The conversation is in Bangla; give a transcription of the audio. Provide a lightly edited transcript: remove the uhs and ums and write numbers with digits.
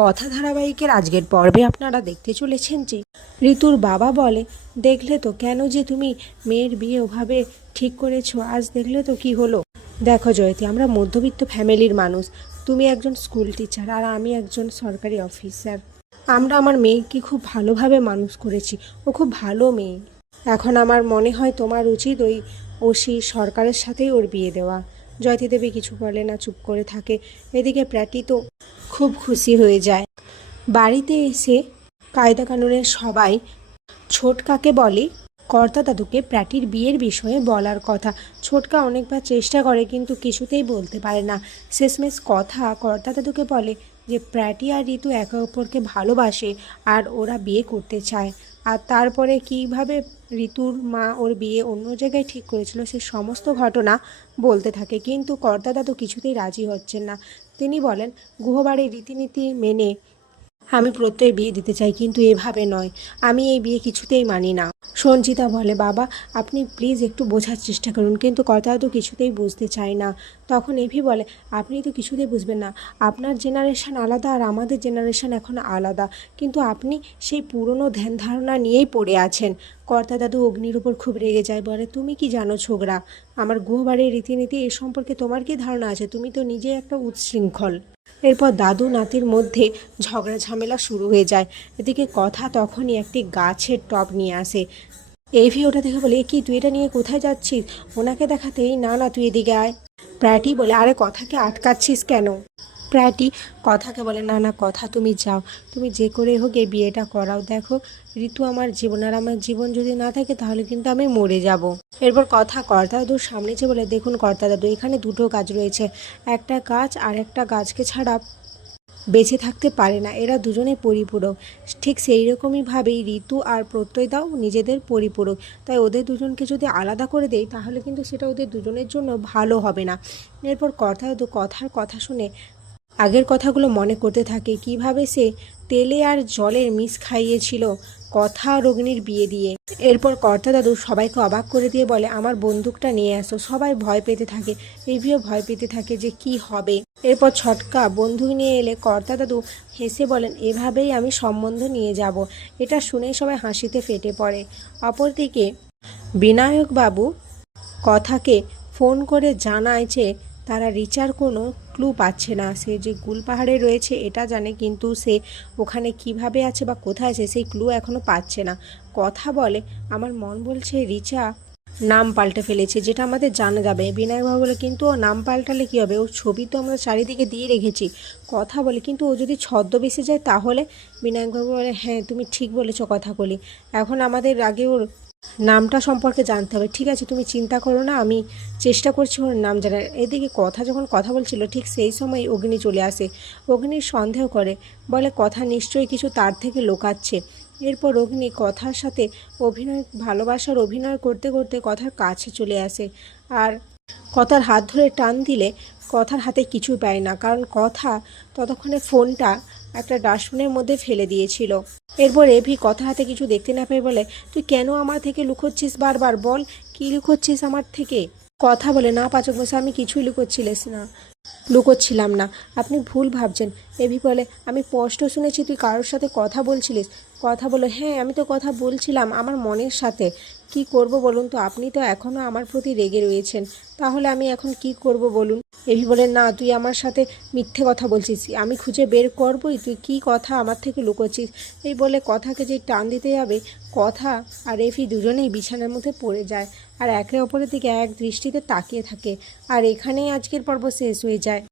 কথা ধারাবাহিকের আজকের পর্বে আপনারা দেখতে চলেছেন যে ঋতুর বাবা বলে, দেখলে তো কেন যে তুমি মেয়ের বিয়ে ওভাবে ঠিক করেছো, আজ দেখলে তো কি হলো। দেখো জয়তী, আমরা মধ্যবিত্ত ফ্যামিলির মানুষ। তুমি একজন স্কুল টিচার আর আমি একজন সরকারি অফিসার। আমরা আমার মেয়েকে খুব ভালোভাবে মানুষ করেছি, ও খুব ভালো মেয়ে। এখন আমার মনে হয় তোমার উচিত ওই ওসি সরকারের সাথেই ওর বিয়ে দেওয়া। জয়তী দেবী কিছু বলে না, চুপ করে থাকে। এদিকে প্র্যাটি তো খুব খুশি হয়ে যায়। বাড়িতে এসে কায়দা কানুনের সবাই ছোটকাকে বলে কর্তা দাদুকে প্র্যাটির বিয়ের বিষয়ে বলার কথা। ছোটকা অনেকবার চেষ্টা করে কিন্তু কিছুতেই বলতে পারে না। শেষমেশ কথা কর্তা দাদুকে বলে যে প্র্যাটি আর ঋতু একে অপরকে ভালোবাসে আর ওরা বিয়ে করতে চায়। আর তারপরে কিভাবে ঋতুর মা ওর বিয়ে অন্য জায়গায় ঠিক করেছিল সে সমস্ত ঘটনা বলতে থাকে, কিন্তু কর্তা দাদু কিছুতেই রাজি হচ্ছেন না। তিনি বলেন, গুহবাড়ির রীতিনীতি মেনে আমি প্রত্যয় বিয়ে দিতে চাই, কিন্তু এভাবে নয়। আমি এই বিয়ে কিছুতেই মানি না। সঞ্চিতা বলে, বাবা আপনি প্লিজ একটু বোঝার চেষ্টা করুন, কিন্তু কথা তো কিছুতেই বুঝতে চায় না। তখন এভি বলে, আপনি তো কিছুতেই বুঝবেন না। আপনার জেনারেশন আলাদা আর আমাদের জেনারেশন এখন আলাদা, কিন্তু আপনি সেই পুরনো ধ্যান ধারণা নিয়েই পড়ে আছেন। কর্তা দাদু অগ্নির উপর খুব রেগে যায়, বলে, তুমি কি জানো ছোকরা, আমার গুহবাড়ির রীতিনীতি এ সম্পর্কে তোমার কি ধারণা আছে? তুমি তো নিজে একটা উচ্ছৃঙ্খল। এরপর দাদু নাতির মধ্যে ঝগড়া ঝামেলা শুরু হয়ে যায়। এদিকে কথা তখনই একটি গাছের টব নিয়ে আসে। এভি ওটা দেখে বলে, কি তুই এটা নিয়ে কোথায় যাচ্ছিস? ওনাকে দেখাতেই, না না তুই এদিকে আয়। প্র্যাটি বলে, আরে কথাকে আটকাচ্ছিস কেন? প্র্যাটি কথাকে বলে, না না কথা তুমি যাও, তুমি যে করে হোক এই বিয়েটা করাও। দেখো ঋতু আমার জীবন, আর আমার জীবন যদি না থাকে তাহলে কিন্তু আমি মরে যাব। এরপর কথা কর্তা দাদুর সামনে যে বলে, দেখুন কর্তা দাদু, এখানে দুটো গাছ রয়েছে, একটা গাছ আর একটা গাছকে ছাড়া বেঁচে থাকতে পারে না, এরা দুজনেই পরিপূরক। ঠিক সেই রকমইভাবেই ঋতু আর প্রত্যয়দাও নিজেদের পরিপূরক। তাই ওদের দুজনকে যদি আলাদা করে দেয় তাহলে কিন্তু সেটা ওদের দুজনের জন্য ভালো হবে না। এরপর কর্তা দাদু কথার কথা শুনে আগের কথাগুলো মনে করতে থাকে, কিভাবে সে তেলে আর জলের মিশ খাইয়েছিল কথা আর অগ্নির বিয়ে দিয়ে। এরপর কর্তা দাদু সবাইকে অবাক করে দিয়ে বলে, আমার বন্দুকটা নিয়ে আসো। সবাই ভয় পেতে থাকে, এভিও ভয় পেতে থাকে যে কি হবে। এরপর ছটকা বন্দুক নিয়ে এলে কর্তা দাদু হেসে বলেন, এভাবেই আমি সম্বন্ধ নিয়ে যাব। এটা শুনেই সবাই হাসিতে ফেটে পড়ে। অপরদিকে বিনায়কবাবু কথাকে ফোন করে জানায় যে তারা রিচার কোনো ক্লু পাচ্ছে না। সে যে গুলপাহাড়ে রয়েছে এটা জানে, কিন্তু সে ওখানে কিভাবে আছে বা কোথায় আছে সেই ক্লু এখনও পাচ্ছে না। কথা বলে, আমার মন বলছে রিচা নাম পাল্টে ফেলেছে, যেটা আমাদের জানা যাবে। বিনায়কবাবু বলে, কিন্তু ও নাম পাল্টালে কী হবে? ওর ছবি তো আমরা চারিদিকে দিয়ে রেখেছি। কথা বলে, কিন্তু ও যদি ছদ্মবেশে যায় তাহলে? বিনায়কবাবু বলে, হ্যাঁ তুমি ঠিক বলেছ কথা বলি, এখন আমাদের আগে ওর নামটা সম্পর্কে জানতে হবে। ঠিক আছে তুমি চিন্তা করো না, আমি চেষ্টা করছি ওর নাম জানার। এদিকে কথা যখন কথা বলছিল ঠিক সেই সময় অগ্নি চলে আসে। অগ্নির সন্দেহ করে, বলে কথা নিশ্চয়ই কিছু তার থেকে লুকাচ্ছে। এরপর অগ্নি কথার সাথে ভালোবাসার অভিনয় করতে করতে কথার কাছে চলে আসে আর কথার হাত ধরে টান দিলে কথার হাতে কিছু পায় না, কারণ কথা ততক্ষণে ফোনটা একটা ডাস্টবিনের মধ্যে ফেলে দিয়েছিল। এরপর এভি কথার হাতে কিছু দেখতে না পেয়ে বলে, তুই কেন আমার থেকে লুকোচ্ছিস? বারবার বল, কি লুকোচ্ছিস আমার থেকে? কথা বলে, না পাচক মশাই, আমি কিছুই লুকোচ্ছিলাম না, আপনি ভুল ভাবছেন। এভি বলে, আমি স্পষ্ট শুনেছি তুই কারোর সাথে কথা বলছিলিস। কথা বলে, হ্যাঁ আমি তো কথা বলছিলাম আমার মনের সাথে। কি করব বলুন তো, আপনি তো এখনও আমার প্রতি রেগে রয়েছেন, তাহলে আমি এখন কি করব বলুন? এভি বলে, না তুই আমার সাথে মিথ্যে কথা বলছিস, আমি খুঁজে বের করবই তুই কি কথা আমার থেকে লুকোচ্ছিস। এই বলে কথাকে যে টান দিতে যাবে, কথা আর এভি দুজনেই বিছানার মধ্যে পড়ে যায় আর একে অপরের দিকে এক দৃষ্টিতে তাকিয়ে থাকে। আর এখানেই আজকের পর্ব শেষ হয়ে যায়।